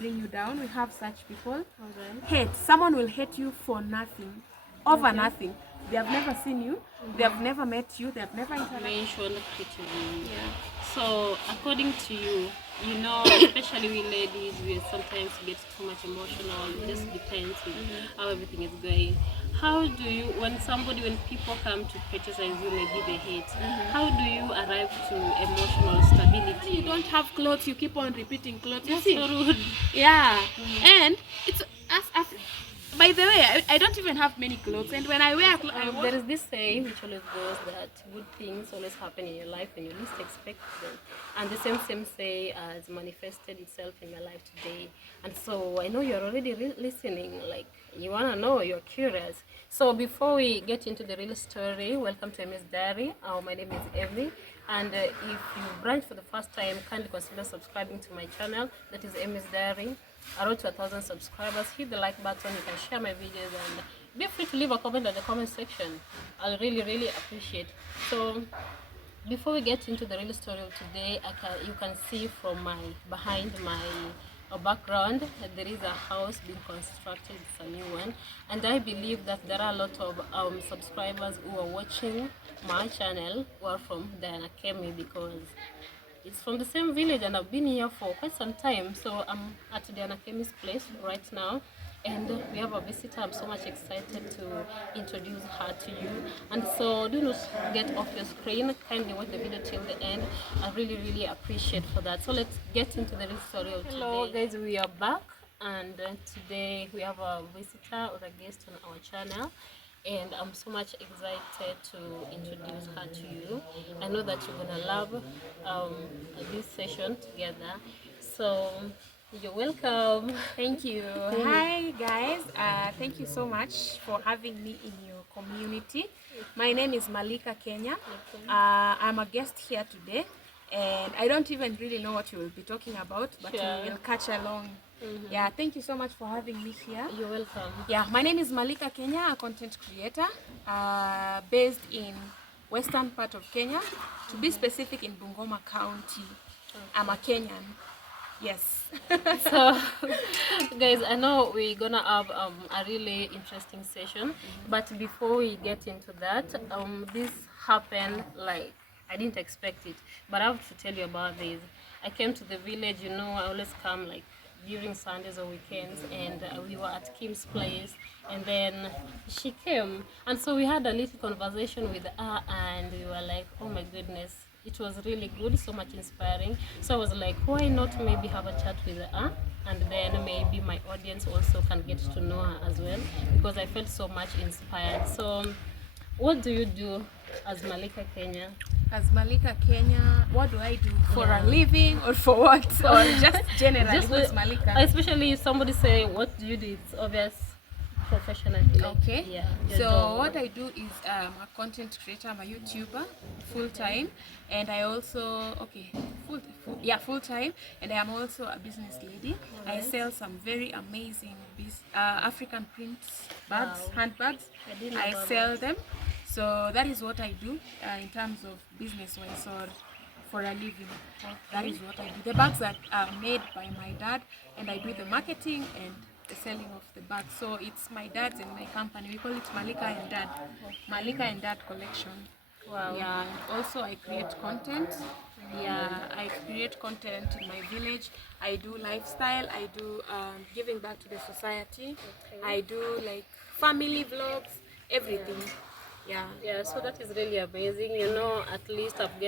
bring you down. We have such people. Okay. Hate. Someone will hate you for nothing, over nothing. They have never seen you. They have never met you. They have never Mentioned critically. Yeah. So according to you, you know, especially we ladies, we sometimes get too much emotional. It just depends with how everything is going. How do you, when people come to criticize you, maybe they hate, how do you arrive to emotional stability? You don't have clothes. You keep on repeating clothes. You That's see? so rude. Yeah. And it's as by the way, I don't even have many clothes, and when I wear clothes, There is this saying which always goes that good things always happen in your life when you least expect them, and the same say has manifested itself in your life today. And so I know you're already listening, like you wanna know, you're curious. So before we get into the real story, welcome to Emmie's Diary. My name is Emmie, and if you branch for the first time, kindly consider subscribing to my channel. That is Emmie's Diary. I wrote to 1,000 subscribers. Hit the like button. You can share my videos and be free to leave a comment in the comment section. I'll really appreciate. So before we get into the real story of today, you can see from behind my background there is a house being constructed. It's a new one, and I believe that there are a lot of subscribers who are watching my channel who are from Diana Kemi, because it's from the same village and I've been here for quite some time. So I'm at Diana Kemi's place right now, and we have a visitor. I'm so much excited to introduce her to you. And so do not get off your screen. Kindly watch the video till the end. I really appreciate for that. So let's get into the real story of today. Hello guys, we are back, and today we have a visitor or a guest on our channel, and I'm so much excited to introduce her to you. I know that you're gonna love this session together. So you're welcome. thank you. Hi guys. Thank you so much for having me in your community. My name is Malika Kenya. I'm a guest here today, and I don't even really know what you will be talking about, but Sure. we will catch along. Yeah, thank you so much for having me here. You're welcome. Yeah, my name is Malika Kenya, a content creator based in western part of Kenya, to be specific in Bungoma County. I'm a Kenyan. Yes. So guys, I know we're gonna have a really interesting session, but before we get into that, this happened like I didn't expect it, but I have to tell you about this. I came to the village, you know, I always come like during Sundays or weekends, and we were at Kim's place, and then she came, and so we had a little conversation with her, and we were like, oh my goodness, it was really good, so much inspiring. So I was like, why not maybe have a chat with her, and then maybe my audience also can get to know her as well, because I felt so much inspired. So what do you do as Malika Kenya? As Malika Kenya, what do I do for a living, or for what, or just generally? Who's Malika? Especially if somebody say, what do you do? It's obvious professionally. Like, okay. Yeah. So what I do is a content creator. I'm a YouTuber full time, and I also full time, and I am also a business lady. Right. I sell some very amazing African print bags, handbags. I sell them. So that is what I do in terms of business wise or for a living. Okay. That is what I do. The bags are made by my dad, and I do the marketing and the selling of the bags. So it's my dad's and my company. We call it Malika and Dad. Malika and Dad collection. Wow. Yeah. Also I create content. Yeah, I create content in my village. I do lifestyle. I do giving back to the society. Okay. I do like family vlogs, everything. Yeah, so that is really amazing. You know, at least I've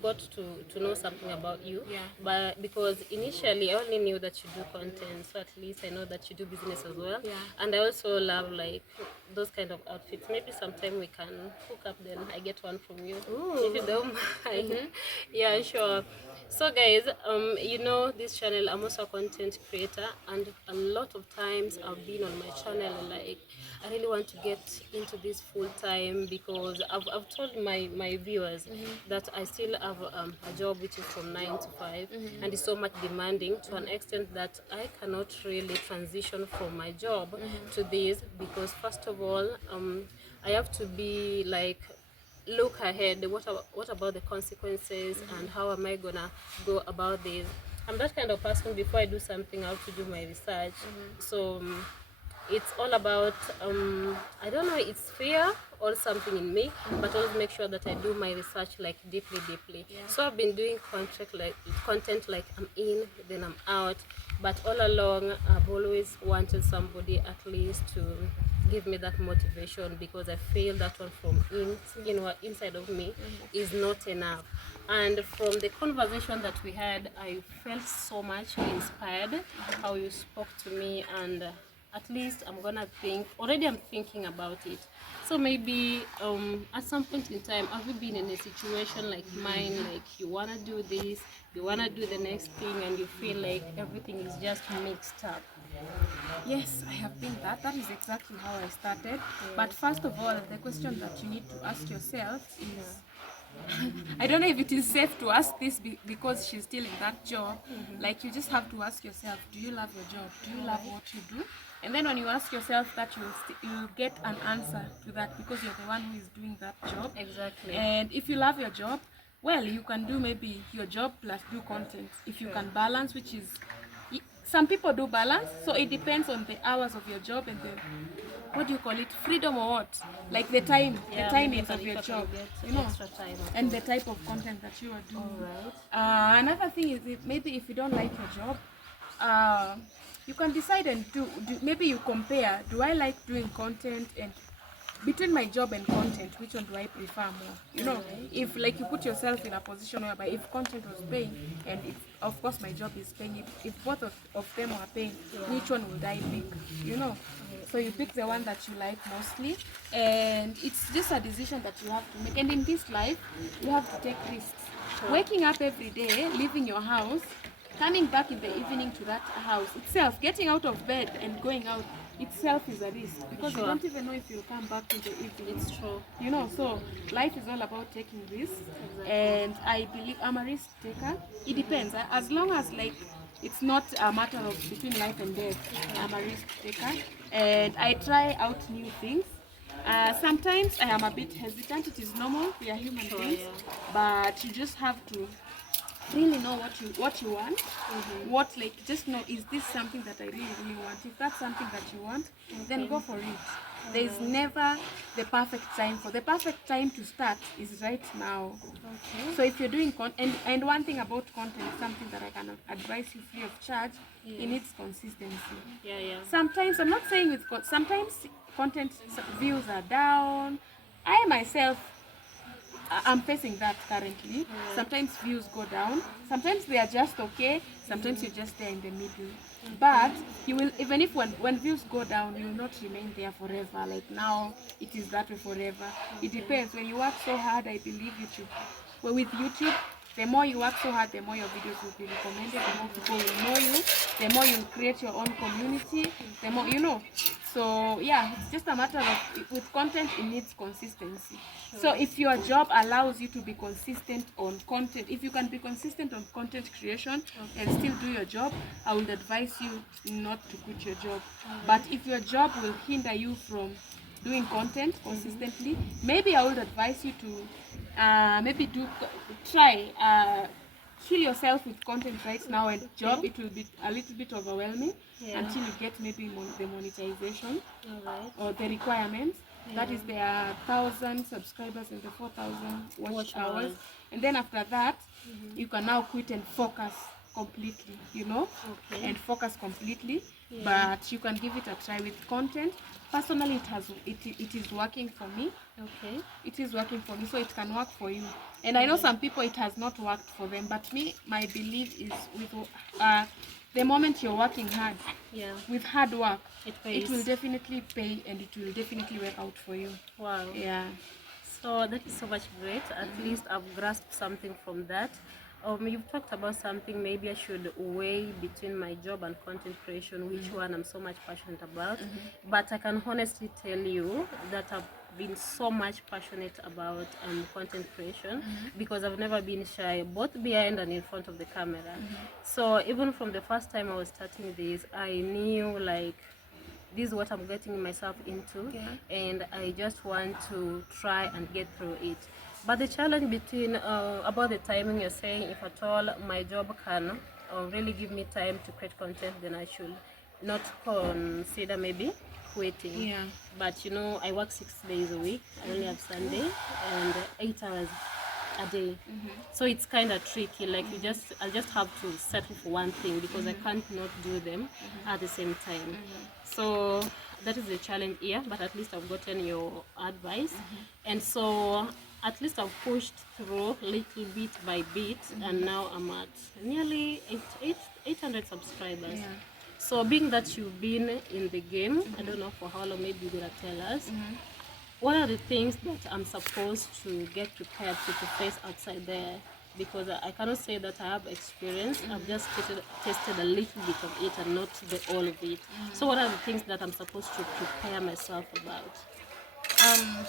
got to know something about you. Yeah. But because initially I only knew that you do content, so at least I know that you do business as well. Yeah. And I also love like those kind of outfits. Maybe sometime we can hook up. Then I get one from you. Ooh. If you don't mind. Yeah, sure. So guys, you know this channel, I'm also a content creator, and a lot of times I've been on my channel like I really want to get into this full time, because I've told my viewers that I still have a job which is from 9 to 5, and it's so much demanding to an extent that I cannot really transition from my job to this, because first of all I have to be like look ahead, what about the consequences and how am I gonna go about this. I'm that kind of person. Before I do something, I have to do my research. So it's all about I don't know, it's fear or something in me, but always make sure that I do my research like deeply. So I've been doing content like I'm in, then I'm out, but all along I've always wanted somebody at least to give me that motivation, because I feel that one from inside of me is not enough. And from the conversation that we had, I felt so much inspired how you spoke to me, and at least I'm gonna think, already I'm thinking about it. So maybe at some point in time, have you been in a situation like mine, like you wanna do this, you wanna do the next thing, and you feel like everything is just mixed up? Yes, I have been that. That is exactly how I started. But first of all, the question that you need to ask yourself is, I don't know if it is safe to ask this because she's still in that job. Like, you just have to ask yourself, do you love your job? Do you love what you do? And then when you ask yourself that, you'll get an answer to that, because you're the one who is doing that job. Exactly. And if you love your job, well, you can do maybe your job plus do content. If you can balance, which is, some people do balance, so it depends on the hours of your job and the, what do you call it, freedom or what, like the time, the timings of your job, you know, extra time, and the type of content that you are doing. Alright. Another thing is, maybe if you don't like your job, you can decide and maybe you compare, do I like doing content, and between my job and content, which one do I prefer more? You know, if like you put yourself in a position whereby if content was paying and if of course my job is paying, if both of them are paying, which one would I pick? You know, so you pick the one that you like mostly, and it's just a decision that you have to make. And in this life, you have to take risks. Waking up every day, leaving your house, coming back in the evening to that house itself, getting out of bed and going out itself is a risk, because you don't even know if you'll come back in the evening. It's true. You know, so life is all about taking risks. And I believe I'm a risk taker. It depends. As long as like it's not a matter of between life and death, I'm a risk taker. And I try out new things. Sometimes I am a bit hesitant. It is normal. We are human beings. But you just have to really know what you want. What, like, just know, is this something that I really want? If that's something that you want, then go for it. There is never the perfect time. For the perfect time to start is right now. So if you're doing and one thing about content, something that I can advise you free of charge, it needs consistency. Sometimes, I'm not saying sometimes content views are down. I myself, I'm facing that currently. Sometimes views go down, sometimes they are just okay, sometimes you're just there in the middle. But you will, even if when views go down, you will not remain there forever. Like now, it is that way forever. It depends. When you work so hard, I believe YouTube. Well, with YouTube, the more you work so hard, the more your videos will be recommended, the more people will know you, the more you create your own community, the more, you know. So yeah, it's just a matter of, with content, it needs consistency. So if your job allows you to be consistent on content, if you can be consistent on content creation and still do your job, I would advise you not to quit your job. But if your job will hinder you from doing content consistently, maybe I would advise you to maybe try kill yourself with content right now, and job, it will be a little bit overwhelming until you get maybe the monetization or the requirements. That is, there are 1,000 subscribers and the 4,000 watch hours, and then after that you can now quit and focus completely, you know, and focus completely. But you can give it a try with content. Personally, it is working for me. It is working for me, so it can work for you. And I know some people it has not worked for them, but me, my belief is with the moment you're working hard, with hard work, it will definitely pay, and it will definitely work out for you. Wow. Yeah. So that is so much great. At least I've grasped something from that. You've talked about something, maybe I should weigh between my job and content creation, which one I'm so much passionate about. But I can honestly tell you that I've been so much passionate about content creation, because I've never been shy, both behind and in front of the camera. So even from the first time I was starting this, I knew like this is what I'm getting myself into, and I just want to try and get through it. But the challenge between about the timing, you're saying if at all my job can or really give me time to create content, then I should not consider maybe quitting. Yeah. But you know, I work 6 days a week. I only have Sunday and 8 hours a day. So it's kind of tricky. Like I just have to settle for one thing because I can't not do them at the same time. So that is the challenge here. But at least I've gotten your advice, and so at least I've pushed through little bit by bit, and now I'm at nearly 800 subscribers. Yeah. So being that you've been in the game, I don't know for how long, maybe you're gonna tell us. What are the things that I'm supposed to get prepared to face outside there? Because I cannot say that I have experience. I've just tested a little bit of it and not all of it. So what are the things that I'm supposed to prepare myself about?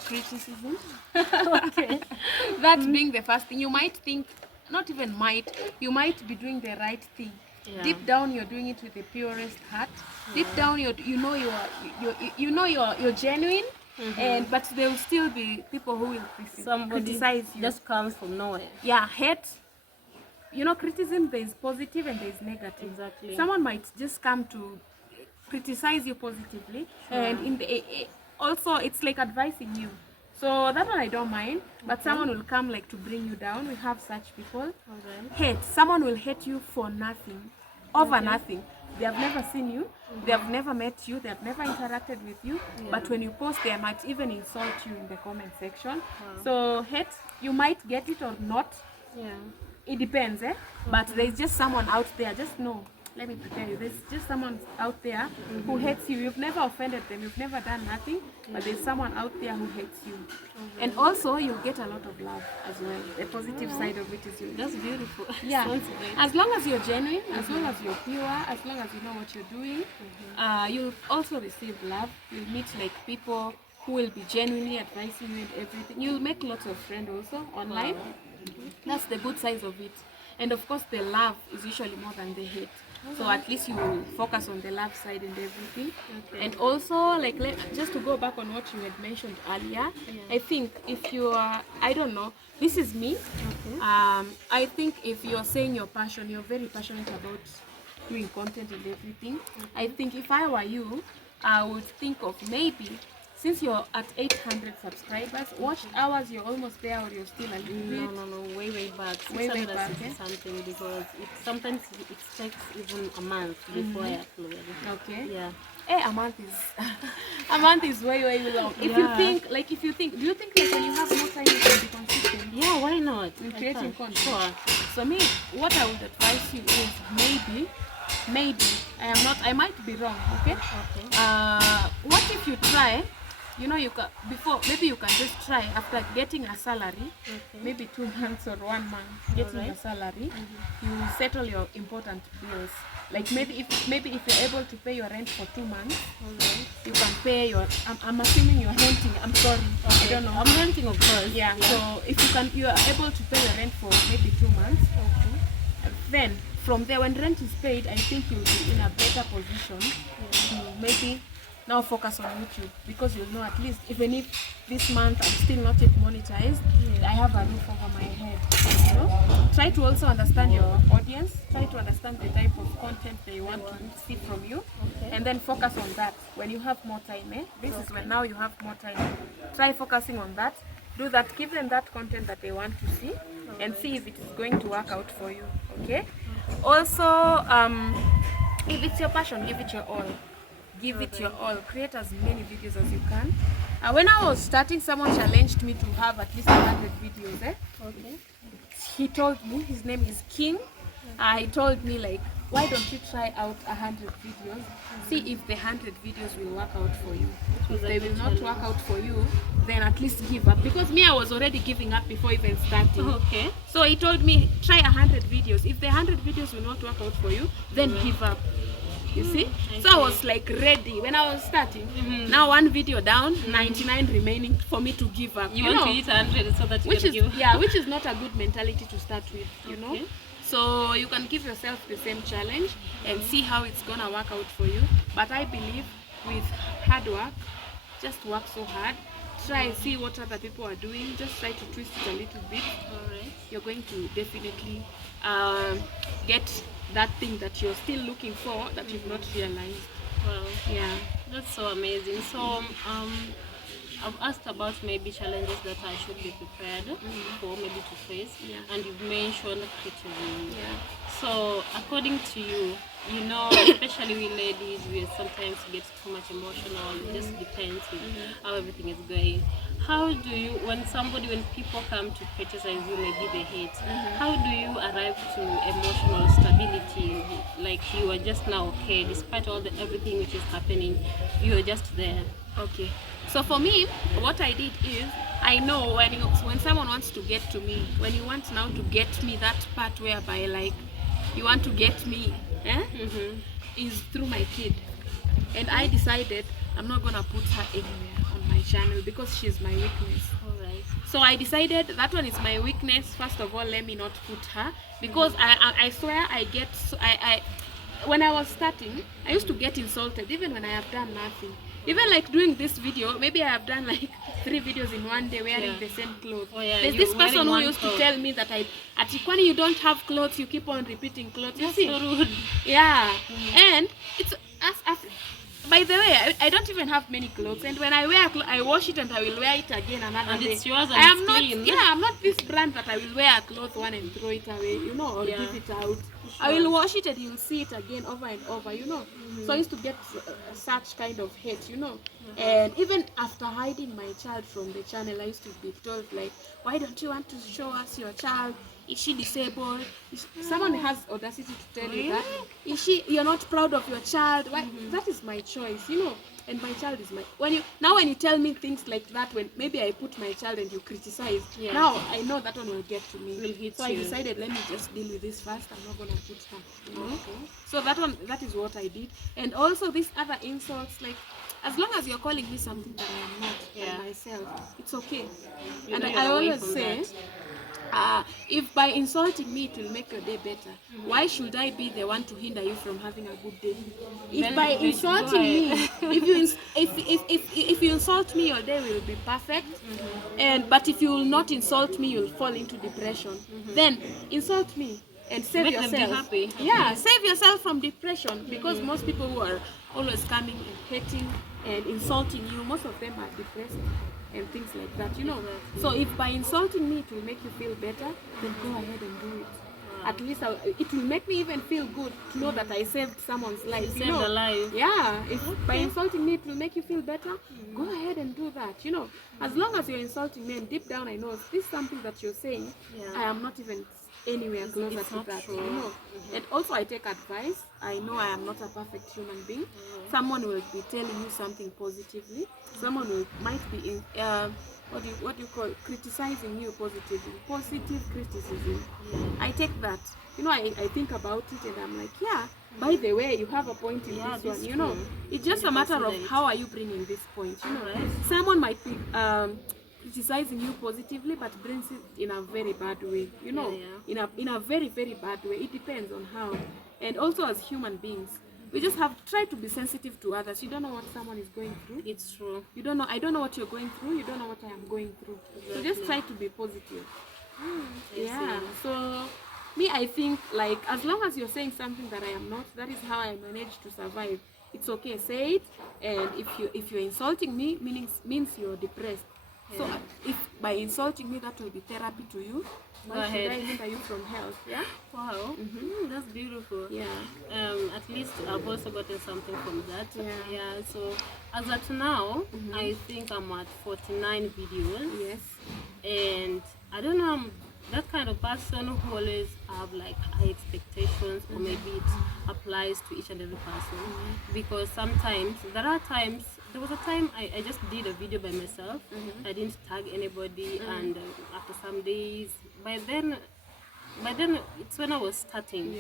Criticism. Okay. That being the first thing. You might think, not even might, you might be doing the right thing. Yeah. Deep down, you're doing it with the purest heart. Deep down, you know you're genuine. And but there will still be people who will criticize you. Just comes from nowhere. Yeah, hate. You know, criticism, there is positive and there is negative. Exactly. Someone might just come to criticize you positively, and in the also it's like advising you. So that one I don't mind, but someone will come like to bring you down. We have such people. Okay. Hate. Someone will hate you for nothing, over nothing. They have never seen you, they have never met you, they have never interacted with you, but when you post, they might even insult you in the comment section. So hate, you might get it or not. Yeah. It depends, but there's just someone out there. Just know, let me prepare you, there's just someone out there who hates you. You've never offended them, you've never done nothing, but there's someone out there who hates you. And also you'll get a lot of love as well. The positive side of it is That's beautiful. yeah. Sounds great. As long as you're genuine, as long as you're pure, as long as you know what you're doing, you'll also receive love. You'll meet like people who will be genuinely advising you and everything. You'll make lots of friends also online. That's the good side of it. And of course the love is usually more than the hate. So at least you will focus on the love side and everything. And also, like, just to go back on what you had mentioned earlier, I think if you are, I don't know, this is me. I think if you're saying your passion, you're very passionate about doing content and everything. I think if I were you, I would think of maybe, since you're at 800 subscribers, watched hours, you're almost there, or you're still a little bit? No, way back. Way back, something, because sometimes it takes even a month before I upload. Okay. Yeah. Hey, a month is way long. If you think, do you think like when you have more time you can be consistent? Yeah, why not? In creating content. Sure. So me, what I would advise you is maybe I might be wrong, okay? What if you try? You know, you can maybe you can just try after getting a salary, maybe 2 months or 1 month getting a salary, you settle your important bills. Like maybe if you're able to pay your rent for 2 months, you can pay your. I'm assuming you're renting. I'm sorry, I don't know. I'm renting, of course. Yeah. So if you are able to pay your rent for maybe 2 months, then from there, when rent is paid, I think you'll be in a better position to maybe now focus on YouTube, because you'll know at least even if this month I'm still not yet monetized, I have a roof over my head. You know, try to also understand your audience. Try to understand the type of content they want to see from you, and then focus on that. When you have more time, this is when now you have more time. Try focusing on that. Do that. Give them that content that they want to see, and see if it is going to work out for you. Okay. Also, if it's your passion, give it your all. Give it your all. Create as many videos as you can. When I was starting, someone challenged me to have at least 100 videos. He told me, his name is King. He told me, like, why don't you try out 100 videos? See if the 100 videos will work out for you. If they will not work out for you, then at least give up. Because me, I was already giving up before even starting. So he told me, try 100 videos. If the 100 videos will not work out for you, then give up. You see? So I was like ready when I was starting. Now 1 video down, 99 remaining for me to give up. You want to hit 100 so that you which can is give. Yeah, which is not a good mentality to start with, you know. So you can give yourself the same challenge and see how it's gonna work out for you. But I believe with hard work, just work so hard, try see what other people are doing, just try to twist it a little bit. Alright. You're going to definitely get that thing that you're still looking for that you've not realized. Wow. Yeah. That's so amazing. So I've asked about maybe challenges that I should be prepared for, maybe to face, and you've mentioned criticism. So according to you, you know, especially we ladies, we sometimes get too much emotional. It just depends with how everything is going. How do you, when people come to criticize you, maybe they hate, how do you arrive to emotional stability? Like you are just now okay, despite everything which is happening, you are just there. Okay. So for me, what I did is, I know when someone wants to get to me, when you want now to get me, that part whereby like you want to get me, is through my kid. And I decided I'm not gonna put her anywhere on my channel because she's my weakness. Alright. So I decided that one is my weakness. First of all, let me not put her, because I swear I when I was starting, I used to get insulted even when I have done nothing. Even like doing this video, maybe I have done like 3 videos in one day wearing the same clothes. Oh, yeah, there's this person who used to tell me that Atikwani, you don't have clothes, you keep on repeating clothes. You see? So rude. Yeah. And it's by the way, I don't even have many clothes, and when I wear I wash it and I will wear it again another day. It's yours and I am it's not clean. Yeah, I'm not this brand that I will wear a cloth one and throw it away, you know, or give it out. Sure. I will wash it and you'll see it again over and over, you know. So I used to get such kind of hate, you know. And even after hiding my child from the channel, I used to be told like, why don't you want to show us your child? Is she disabled? Someone has audacity to tell you that. You're not proud of your child? Why? That is my choice, you know. And my child is my, when you tell me things like that, when maybe I put my child and you criticize, now I know that one will get to me. So I decided, let me just deal with this first. I'm not gonna put her, you know. So that is what I did. And also these other insults, like, as long as you're calling me something that I am not by myself, it's okay. And I always say, if by insulting me it will make your day better, why should I be the one to hinder you from having a good day? If by insulting me, if you insult me, your day will be perfect. But if you will not insult me, you'll fall into depression. Then insult me and save Make yourself. them be happy. Yeah, save yourself from depression, because most people who are always coming and hating and insulting you, most of them are depressed and things like that, you know. So if by insulting me it will make you feel better, then go ahead and do it. At least it will make me even feel good to know that I saved someone's life. You saved a life. Yeah, if by insulting me it will make you feel better, go ahead and do that, you know. As long as you're insulting me and deep down I know this is something that you're saying, I am not even anywhere closer to that, you know. And also I take advice. I know I am not a perfect human being. Someone will be telling you something positively. Someone might be what do you call, criticizing you positively. Positive criticism. I take that. You know, I think about it and I'm like, yeah, by the way, you have a point in this one, you know. It's just a matter of how are you bringing this point, you know. Someone might be criticizing you positively but brings it in a very bad way, you know. In a very, very bad way. It depends on how. And also as human beings, we just have to try to be sensitive to others. You don't know what someone is going through. It's true. You don't know. I don't know what you're going through. You don't know what I am going through. So just try to be positive. So me, I think, like, as long as you're saying something that I am not, that is how I manage to survive. It's okay, say it. And if you're insulting me, means you're depressed. So if by insulting me that will be therapy to you, why should I hinder you from health? Yeah. Wow. That's beautiful. Yeah. At least I've also gotten something from that. So as at now, I think I'm at 49 videos. Yes. And I don't know, I'm that kind of person who always have like high expectations, or maybe it applies to each and every person, because sometimes there was a time I just did a video by myself. I didn't tag anybody, and after some days, by then it's when I was starting.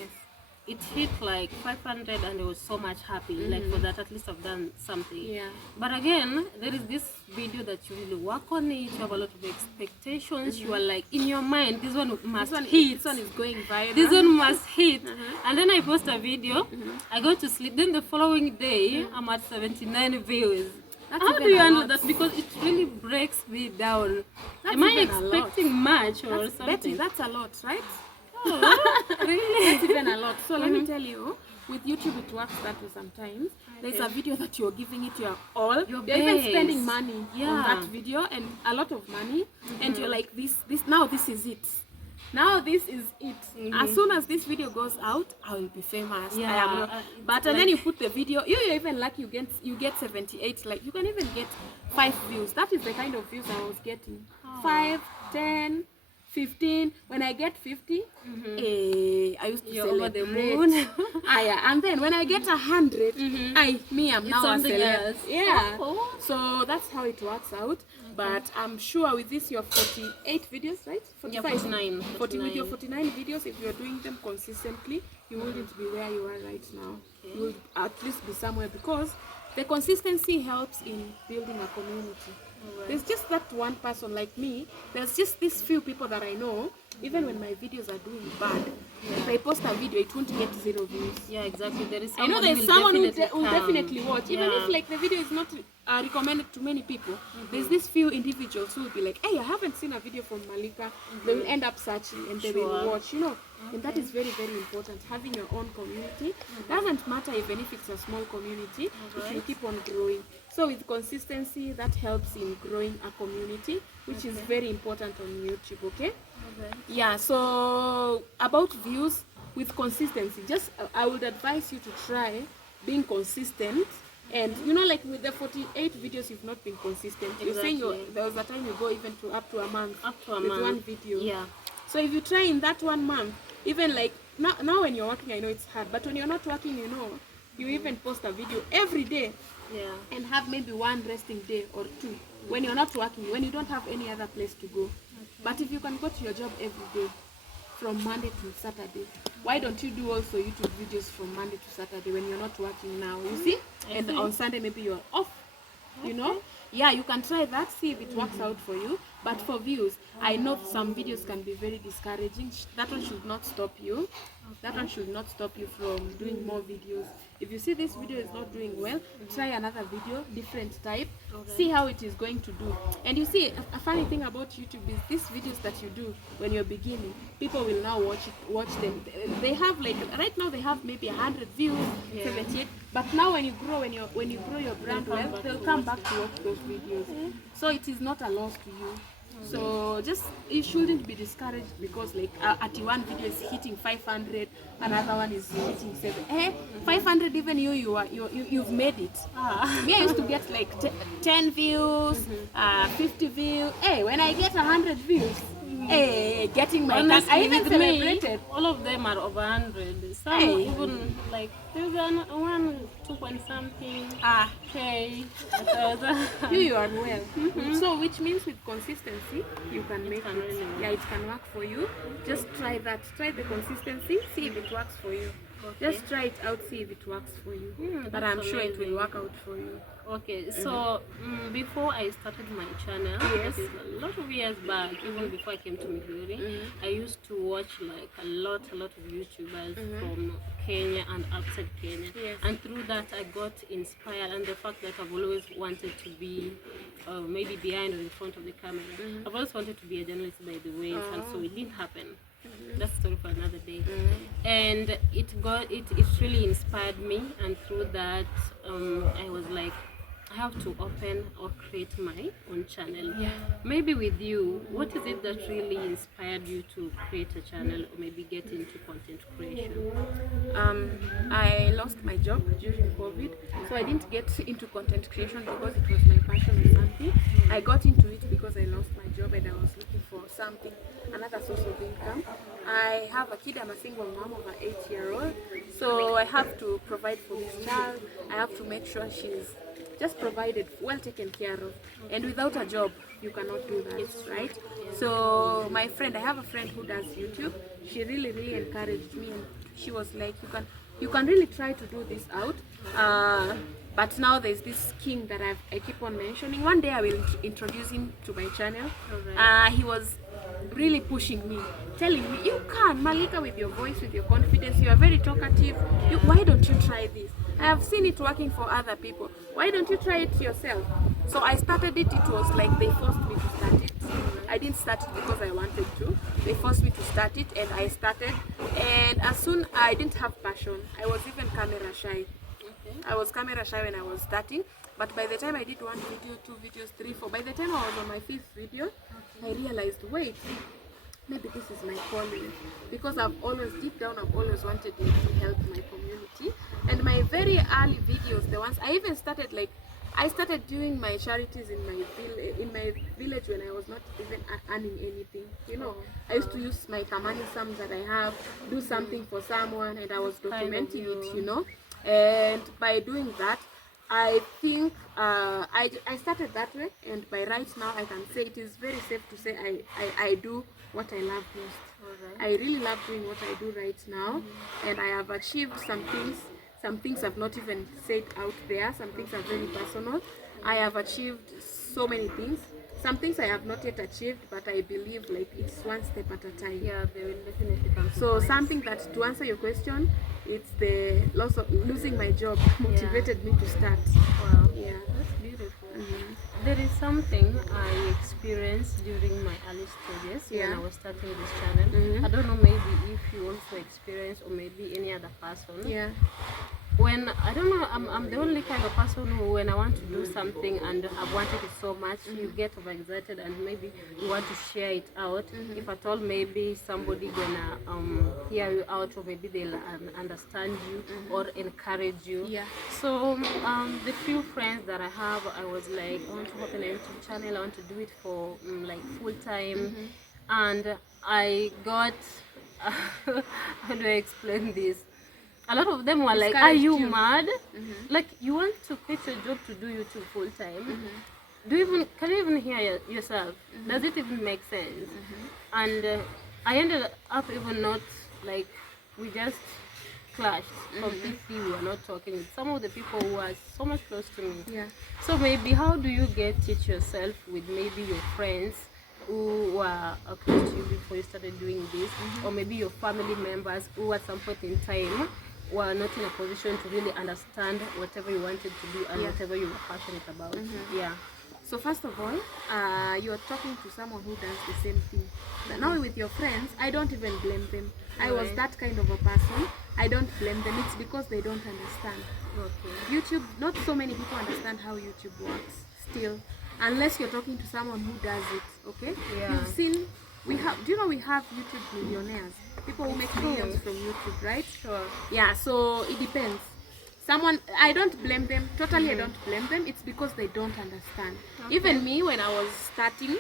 It hit like 500 and I was so much happy. Like for that, at least I've done something. But again, there is this video that you really work on it, you have a lot of expectations, you are like in your mind, this one must hit, this one is going viral, this one must hit. And then I post a video, I go to sleep, then the following day I'm at 79 views. That's How do even you a handle lot. that? Because it really breaks me down. That's Am I even a lot. expecting much or Betty, something? that's a lot, right? Really? That's even a lot. So let me tell you, with YouTube it works that way sometimes. There's a video that you're giving it your all. Your You're even best. spending money on Yeah. that video and a lot of money. And you're like, this now this is it. Now this is it. As soon as this video goes out, I will be famous. I am not. Yeah, But and then you put the video, you're even lucky you get 78, like you can even get 5 views. That is the kind of views I was getting. 5, 10, 15. When I get 50, I used to You're over the celebrate. moon. Yeah. And then when I get 100, I'm It's now a something celeb. else. Yeah. Oh. So that's how it works out. But I'm sure with this, you have 48 videos, right? Yeah, 45. 49. 49 videos. If you're doing them consistently, you wouldn't be where you are right now. Okay. You will at least be somewhere, because the consistency helps in building a community. Alright. There's just that one person like me. There's just these few people that I know. Even when my videos are doing bad, if I post a video, it won't get 0 views. Yeah, exactly. There is I know somebody there's someone who will come. definitely watch, even Yeah. if like the video is not recommended to many people. There's these few individuals who will be like, hey, I haven't seen a video from Malika. They will end up searching and they will Sure. watch, and that is very, very important. Having your own community doesn't matter even if it's a small community, it will keep on growing. So with consistency, that helps in growing a community, which is very important on YouTube. Okay. Yeah, so about views, with consistency, just I would advise you to try being consistent. And like with the 48 videos, you've not been consistent. You're saying there was a time you go even to up to a month with one video. Yeah. So if you try in that 1 month, even like now when you're working, I know it's hard, but when you're not working, you even post a video every day. Yeah. And have maybe 1 resting day or 2 when you're not working, when you don't have any other place to go. But if you can go to your job every day from Monday to Saturday, why don't you do also YouTube videos from Monday to Saturday when you're not working now, you see? And on Sunday maybe you're off, Yeah, you can try that, see if it works out for you. But for views, I know some videos can be very discouraging. That one should not stop you. That one should not stop you from doing more videos. If you see this video is not doing well, try another video, different type, see how it is going to do. And you see, a funny thing about YouTube is these videos that you do when you're beginning, people will now watch them. They have like, right now they have maybe 100 views, 78. But now when you grow, when you grow your brand well, they'll come back to watch those videos. So it is not a loss to you. So just, you shouldn't be discouraged because like at one video is hitting 500, another one is hitting 7. 500, even you've made it. Me, I used to get like 10 views, 50 views. When I get 100 views, getting my Honestly, I even with me, celebrated. all of them are over 100. Some even like there's one 2 point something. K. You are well. So which means with consistency you can make it. really work. Yeah, it can work for you. Just try that. Try the consistency. See if it works for you. Just try it out. See if it works for you. But I'm sure it will work out for you. Okay, so before I started my channel, that is a lot of years back, even before I came to Migori, I used to watch like a lot of YouTubers from Kenya and outside Kenya. And through that I got inspired, and the fact that I've always wanted to be maybe behind or in front of the camera. I've always wanted to be a journalist, by the way, and so it didn't happen. That's a story for another day. And it really inspired me, and through that I was like, I have to open or create my own channel. Maybe with you, what is it that really inspired you to create a channel or maybe get into content creation? I lost my job during COVID, so I didn't get into content creation because it was my passion or something. I got into it because I lost my job and I was looking for something, another source of income. I have a kid, I'm a single mom of an 8-year-old, so I have to provide for this child. I have to make sure she's just provided, well taken care of. And without a job, you cannot do that, right? So my friend, I have a friend who does YouTube. She really encouraged me, and she was like, you can really try to do this out. But now there's this king that I keep on mentioning. One day I will introduce him to my channel. He was really pushing me, telling me, you can, Malika, with your voice, with your confidence, you are very talkative. Why don't you try this? I have seen it working for other people. Why don't you try it yourself? So I started it. It was like they forced me to start it. I didn't start it because I wanted to. They forced me to start it, and I started. And as soon I didn't have passion. I was even camera shy. I was camera shy when I was starting. But by the time I did 1 video, 2 videos, 3, 4, by the time I was on my 5th video, I realized, wait, maybe this is my calling, because I've always, deep down, I've always wanted to help my community. And my very early videos, the ones I even started, like I started doing my charities in my village when I was not even earning anything. You know, I used to use my tamani sums that I have, do something for someone, and I was documenting it. You know, and by doing that, I think I started that way, and by right now I can say it is very safe to say I do what I love most. I really love doing what I do right now, and I have achieved some things. Some things I've not even said out there. Some things are very personal. I have achieved so many things. Some things I have not yet achieved, but I believe like it's one step at a time. Yeah, they will definitely come. So something that, to answer your question, it's the loss of losing my job motivated me to start. Wow. Yeah, That's beautiful. There is something I experienced during my early stages when I was starting this channel. I don't know, maybe if you also experienced, or maybe any other person. Yeah. When I don't know, I'm the only kind of person who, when I want to do something and I've wanted it so much, you get overexcited and maybe you want to share it out. If at all, maybe somebody gonna hear you out, or maybe they'll understand you or encourage you. Yeah. So the few friends that I have, I was like, I want to open a YouTube channel. I want to do it for like full time, and I got how do I explain this? A lot of them were like, are you mad? Like, you want to quit your job to do YouTube full time? Can you even hear yourself? Does it even make sense? And I ended up even not, like, we just clashed completely. We were not talking with some of the people who are so much close to me. Yeah. So maybe how do you teach yourself with maybe your friends who were close to you before you started doing this, or maybe your family members who at some point in time were not in a position to really understand whatever you wanted to do and whatever you were passionate about. Yeah. So first of all, you are talking to someone who does the same thing. But now with your friends, I don't even blame them. I was that kind of a person. I don't blame them. It's because they don't understand. Okay. YouTube, not so many people understand how YouTube works still, unless you're talking to someone who does it. Okay? Yeah. You've seen, do you know we have YouTube millionaires? People who make millions from YouTube, right? Sure. Yeah, so it depends. I don't blame them, totally I don't blame them. It's because they don't understand. Even me, when I was starting,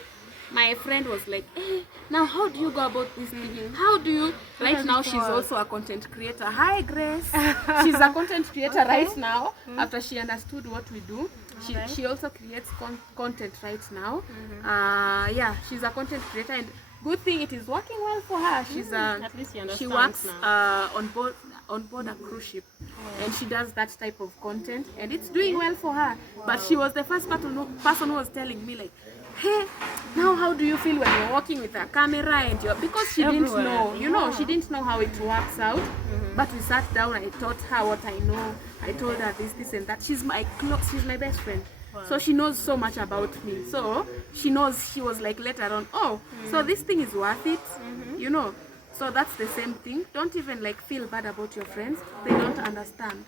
my friend was like, hey, now how do you go about this thing? How do you, right now she's also a content creator. Hi Grace. She's a content creator right now, after she understood what we do. She also creates content right now. Yeah, she's a content creator, and good thing it is working well for her. She's At least you she understand works now. on board a cruise ship, and she does that type of content, and it's doing well for her. But she was the first person who was telling me like, hey, now how do you feel when you're working with a camera and you're, because she didn't know, you know, she didn't know how it works out. But we sat down, I taught her what I know. I told her this and that. She's my best friend. So she knows so much about me. So she knows, she was like later on, oh, so this thing is worth it, you know. So that's the same thing. Don't even like feel bad about your friends. They don't understand.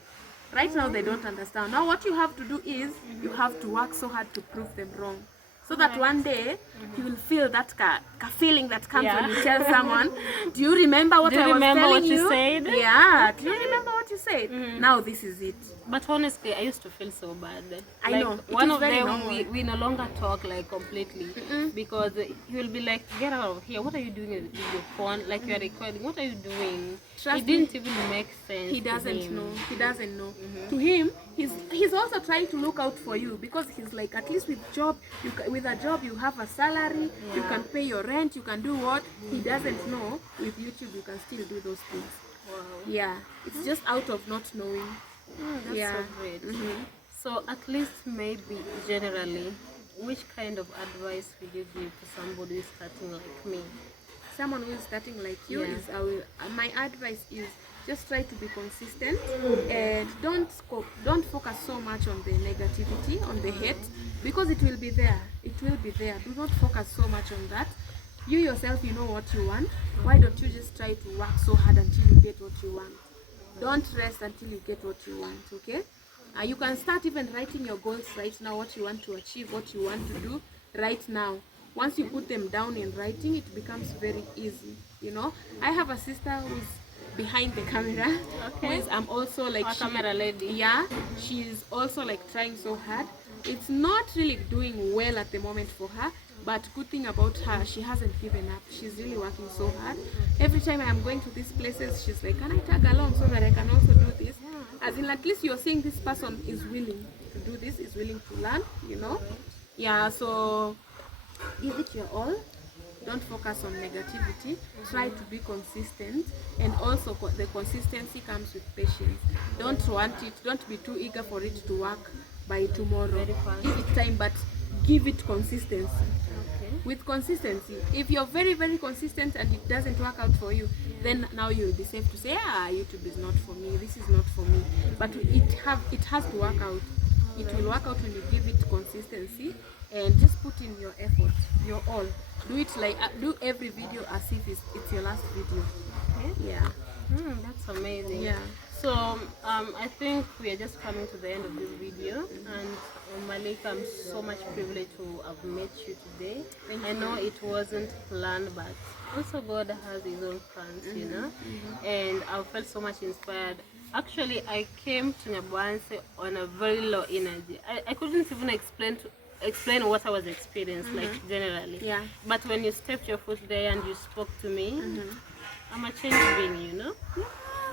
Right now they don't understand. Now what you have to do is you have to work so hard to prove them wrong. So that one day you will feel that feeling that comes when you tell someone, do you remember what I was telling you? Said? Yeah, do you remember what you said? Now this is it. But honestly, I used to feel so bad. I like, know. One of them, we no longer talk like completely because he will be like, get out of here. What are you doing with your phone? Like you are recording. What are you doing? It didn't even make sense. He doesn't know. He doesn't know. To him, he's also trying to look out for you, because he's like, at least with a job you have a salary, you can pay your rent, you can do what. He doesn't know with YouTube you can still do those things. Wow. Yeah, it's just out of not knowing. That's so great. So at least maybe generally, which kind of advice would you give to somebody who's starting like me? Someone who is starting like you is, my advice is, Just try to be consistent, and don't focus so much on the negativity, on the hate, because it will be there. It will be there. Do not focus so much on that. You yourself, you know what you want. Why don't you just try to work so hard until you get what you want? Don't rest until you get what you want, okay? You can start even writing your goals right now, what you want to achieve, what you want to do right now. Once you put them down in writing, it becomes very easy, you know. I have a sister who's behind the camera, who is also like camera lady. Yeah, she's also like trying so hard. It's not really doing well at the moment for her, but good thing about her, she hasn't given up. She's really working so hard. Every time I am going to these places, she's like, can I tag along so that I can also do this? As in, at least you're seeing this person is willing to do this, is willing to learn, you know. Yeah, so give it your all. Don't focus on negativity. Try to be consistent, and also the consistency comes with patience. Don't want it, don't be too eager for it to work by tomorrow. Give it time, but give it consistency. With consistency, if you're very consistent and it doesn't work out for you, then now you'll be safe to say, YouTube is not for me, this is not for me. But it has to work out. It will work out when you give it consistency, and just put in your effort, your all. Do it like do every video as if it's your last video. Yeah. That's amazing. Yeah. So I think we are just coming to the end of this video, and Malika, I'm so much privileged to have met you today. I know it wasn't planned, but also God has His own plans, you know. And I felt so much inspired. Actually, I came to Nyabohanse on a very low energy. I couldn't even explain what I was experiencing, like generally. Yeah. But when you stepped your foot there and you spoke to me, I'm a changed being, you know.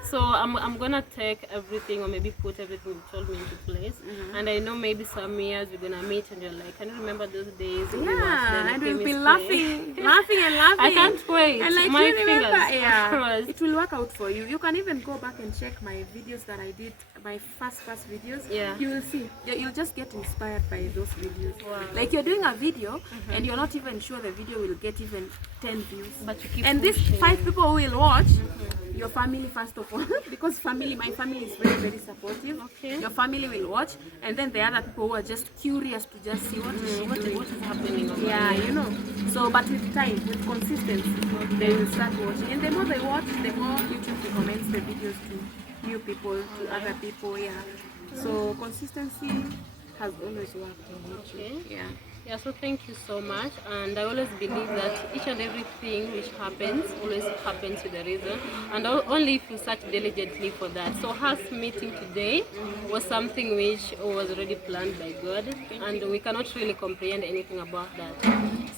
So I'm gonna take everything, or maybe put everything you told me into place. And I know maybe some years we're gonna meet and you're like, can you remember those days? Yeah, and we'll be laughing and laughing. I can't wait. And like, my you remember, fingers. it will work out for you. You can even go back and check my videos that I did, my first videos. Yeah. You will see. You'll just get inspired by those videos. Wow. Like, you're doing a video and you're not even sure the video will get even 10 views. But you keep and pushing. these 5 people who will watch, your family first of all, because my family is very supportive. Okay. Your family will watch, and then the other people who are just curious to just see what is happening. Yeah, you know. So, but with time, with consistency, they will start watching, and the more they watch, the more YouTube recommends the videos to new people, to other people. Yeah. So consistency has always worked on YouTube. Okay. Yeah. Yeah, so thank you so much, and I always believe that each and everything which happens always happens with a reason, and only if you search diligently for that. So us meeting today was something which was already planned by God, and we cannot really comprehend anything about that.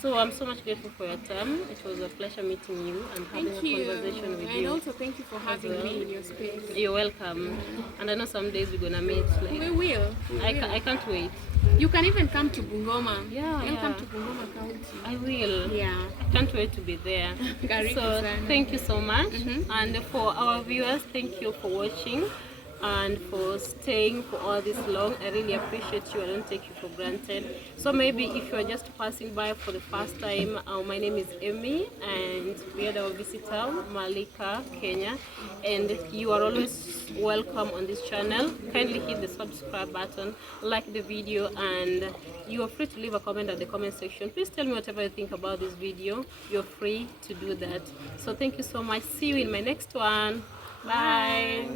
So I'm so much grateful for your time. It was a pleasure meeting you and having a conversation with you. And also thank you for having me in your space. You're welcome. And I know some days we're gonna meet. Like, We will. I can't wait. You can even come to Bungoma. Yeah, Welcome to Bungoma County. I will. Yeah. I can't wait to be there. Karibu So sana. thank you so much. And for our viewers, thank you for watching and for staying for all this long. I really appreciate you. I don't take you for granted. So maybe if you're just passing by for the first time, my name is Emmie, and we are our visitor, Malika, Kenya, and you are always welcome on this channel. Kindly hit the subscribe button, like the video, and you are free to leave a comment at the comment section. Please tell me whatever you think about this video. You're free to do that. So thank you so much. See you in my next one. Bye.